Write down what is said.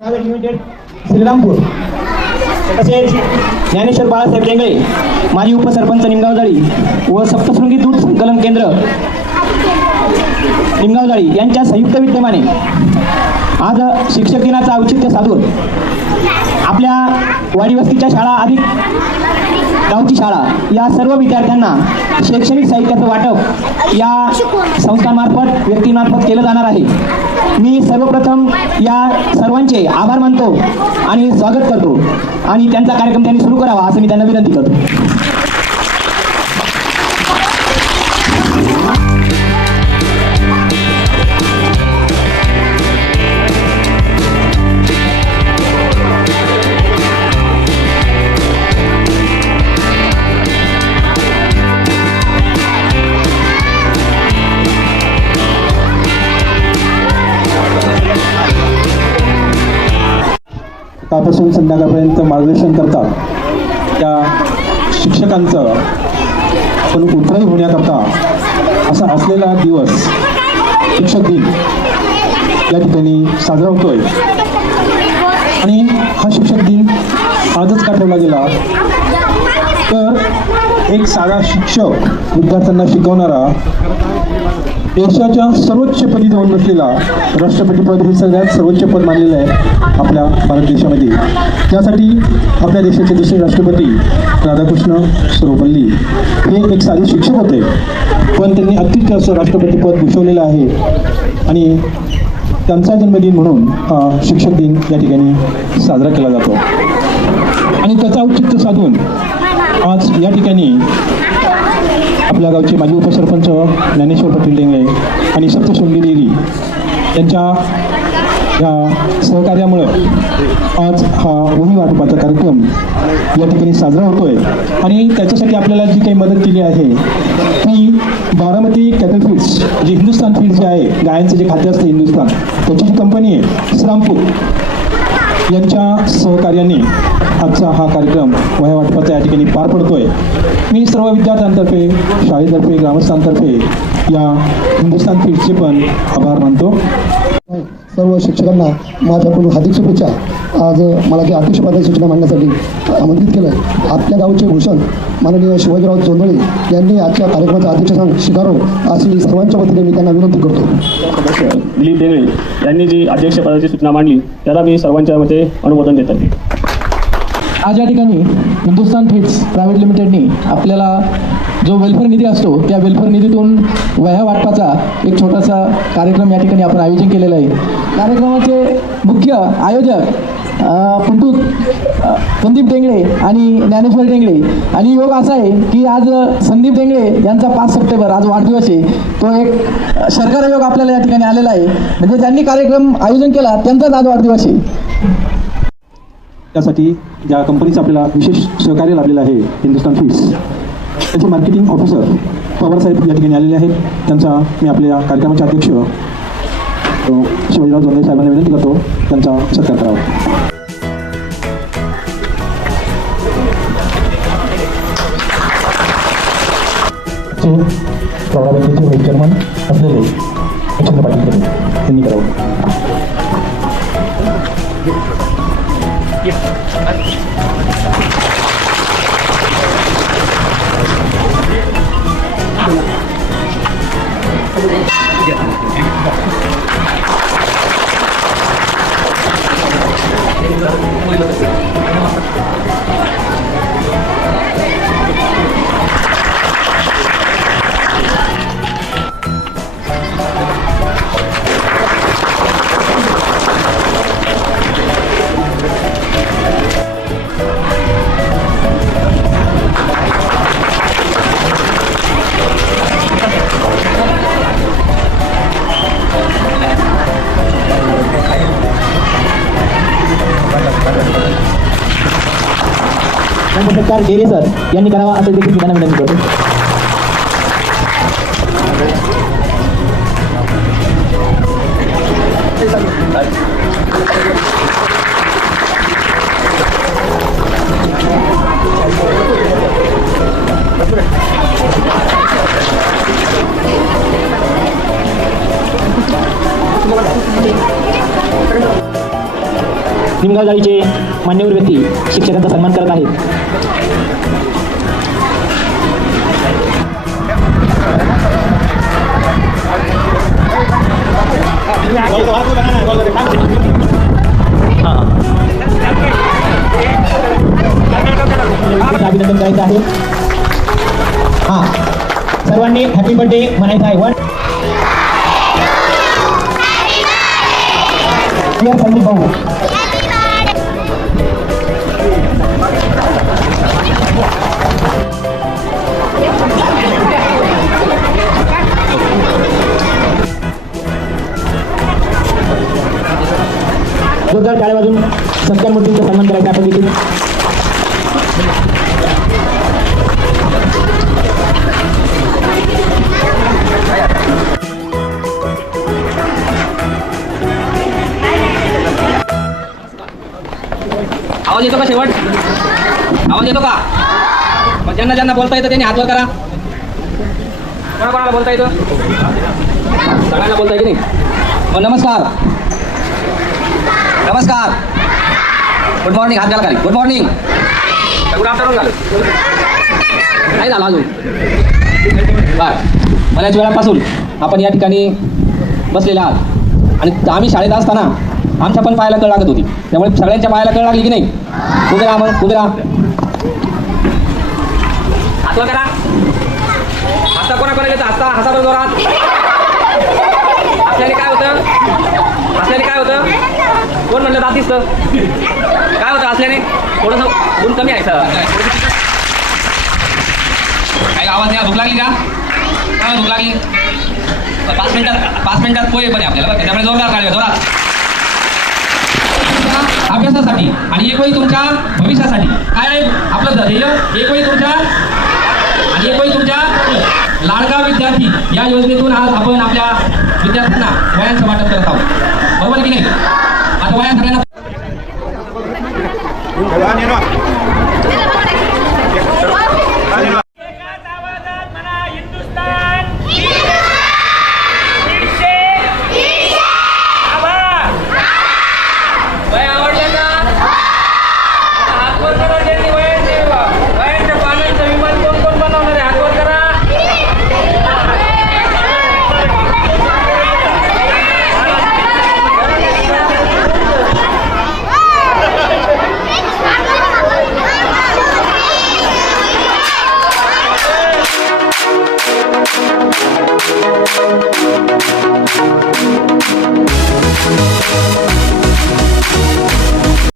Private limited Shrirampur. तसेच ज्ञानेश्वर बाळासाहेब डेंगळे माजी उपसरपंच निमगावजाळी व सप्तशृंगी दूध संकलन केंद्र निमगावजाळी यांच्या संयुक्त विद्यमाने आज शिक्षक दिनाचं औचित्य साधून आपल्या वाडीवस्तीच्या शाळा अधिक गावची शाळा या सर्व विद्यार्थ्यांना शैक्षणिक साहित्याचं वाटप या संस्थांमार्फत व्यक्तीमार्फत केलं जाणार आहे. मी सर्वप्रथम या सर्वांचे आभार मानतो आणि स्वागत करतो आणि त्यांचा कार्यक्रम त्यांनी सुरू करावा असं मी त्यांना विनंती करतो. सकाळपासून संध्याकाळपर्यंत मार्गदर्शन करतात. त्या शिक्षकांचं पण उत्तरही होण्याकरता असा असलेला दिवस शिक्षक दिन या ठिकाणी साजरा होतोय. आणि हा शिक्षक दिन आजच का ठेवला गेला? तर एक साधा शिक्षक विद्यार्थ्यांना शिकवणारा देशाच्या सर्वोच्च पदी जाऊन बसलेला राष्ट्रपती पद हे सगळ्यात सर्वोच्च पद मानलेलं आहे आपल्या भारत देशामध्ये. त्यासाठी आपल्या देशाचे दुसरे राष्ट्रपती राधाकृष्ण सर्वपल्ली हे एक साधे शिक्षक होते. पण त्यांनी अत्युच्च असं राष्ट्रपती पद भूषवलेलं आहे आणि त्यांचा जन्मदिन म्हणून हा शिक्षक दिन या ठिकाणी साजरा केला जातो. आणि त्याचा औचित्य साधून आज या ठिकाणी आपल्या गावचे माजी उपसरपंच ज्ञानेश्वर पाटील डेंगळे आणि सप्तशृंगी देवी यांच्या या सहकार्यामुळं आज हा वही वाटपाचा कार्यक्रम या ठिकाणी साजरा होतोय. आणि त्याच्यासाठी आपल्याला जी काही मदत केली आहे ती बारामती कॅटल फीड्स जे हिंदुस्तान फीड्स जे आहे गायांचं जे खाते असतं हिंदुस्तान त्याची जी कंपनी आहे श्रामपूर यांच्या सहकार्याने आजचा हा कार्यक्रम वया वाटपाचा या ठिकाणी पार पडतोय. मी सर्व विद्यार्थ्यांतर्फे शाळेतर्फे ग्रामस्थांतर्फे या हिंदुस्थान फील्डचे पण आभार मानतो. सर्व शिक्षकांना माझ्याकडून हार्दिक शुभेच्छा. आज मला जे अध्यक्षपदाची सूचना मांडण्यासाठी आमंत्रित केलं आहे आपल्या गावचे भूषण माननीय शिवाजीराव जोंधळे यांनी आजच्या कार्यक्रमाचा अध्यक्षस्थान स्वीकारो अशी सर्वांच्या वतीने मी त्यांना विनंती करतो. सदस्य दिलीप डेंगळे यांनी जी अध्यक्षपदाची सूचना मांडली त्याला मी सर्वांच्या मध्ये अनुमोदन देत आहे. आज या ठिकाणी हिंदुस्तान फिट्स प्रायव्हेट लिमिटेडने आपल्याला जो वेलफेअर निधी असतो त्या वेलफेअर निधीतून वह्या वाटपाचा एक छोटासा कार्यक्रम या ठिकाणी आपण आयोजन केलेला आहे. कार्यक्रमाचे मुख्य आयोजक पंटू संदीप टेंगळे आणि ज्ञानेश्वर टेंगळे आणि योग असा आहे की आज संदीप टेंगळे यांचा पाच सप्टेंबर आज वाढदिवस आहे. तो एक सरकार योग आपल्याला या ठिकाणी आलेला आहे. म्हणजे ज्यांनी कार्यक्रम आयोजन केला त्यांचाच आज वाढदिवस आहे. त्यासाठी ज्या कंपनीचं आपल्याला विशेष सहकार्य लाभलेलं आहे हिंदुस्तान फीड्स त्याचे मार्केटिंग ऑफिसर पवारसाहेब या ठिकाणी आलेले आहेत. त्यांचा मी आपल्या कार्यक्रमाचे अध्यक्ष शिवाजीराव जोंधळे साहेबांना विनंती करतो. त्यांचा सत्कार करावा. बँकेचे व्हाईस चेअरमन असलेले पाटील यांनी करावं. 이게뭐 야? नमस्कार डेरे सर. यांनी करावा असं देखील मी विनंती करतो. निमगाव जाळीचे मान्यवर व्यक्ती शिक्षकांचा सन्मान करत आहेत. अभिनंदन करायचं आहे. हा. सर्वांनी हॅपी बर्थडे म्हणायचं आहे. वन सत्कार मूर्तींचा सन्मान करायचा आपण देखील आवाज येतो का शेवट आवाज येतो का मग ज्यांना ज्यांना बोलता येतं त्यांनी हात वर करा कोणा कोणाला बोलता येतं सगळ्यांना बोलता येतं की नाही मग नमस्कार नमस्कार गुड मॉर्निंग हात घाला खाली गुड मॉर्निंग गुड आफ्टरनून झालं नाही झालं अजून बर बऱ्याच वेळापासून आपण या ठिकाणी बसलेले आहात. आणि आम्ही शाळेत असताना आमच्या पण पायाला कळ लागत होती. त्यामुळे सगळ्यांच्या पायाला कळ लागली की नाही? उभे राहा मग उभे राहा. हात करा. हस्ता कोणा कोणा घेतो? हस्ता हसा बरोबर जोरात. असल्याने काय होतं? असल्याने काय होतं? कोण म्हणलं दात दिसतं? होतं थोडंसं ऊन कमी आहे सर. काही आवाज नाही भूक लागली का? काय भूक लागली? पाच मिनिटात पाच मिनिटात पोहे पण आपल्याला. बरं का? त्यामुळे जोरदार काढले जोरात. अभ्यासासाठी आणि एक वेळी तुमच्या भविष्यासाठी. काय आहे? आपलं ध्येय एक वेळी तुमच्या आणि एक वेळी तुमच्या लाडका विद्यार्थी या योजनेतून आज आपण आपल्या विद्यार्थ्यांना वयांचं वाटप करत आहोत. बरोबर की नाही? आता वया सगळ्यांना 给安全上。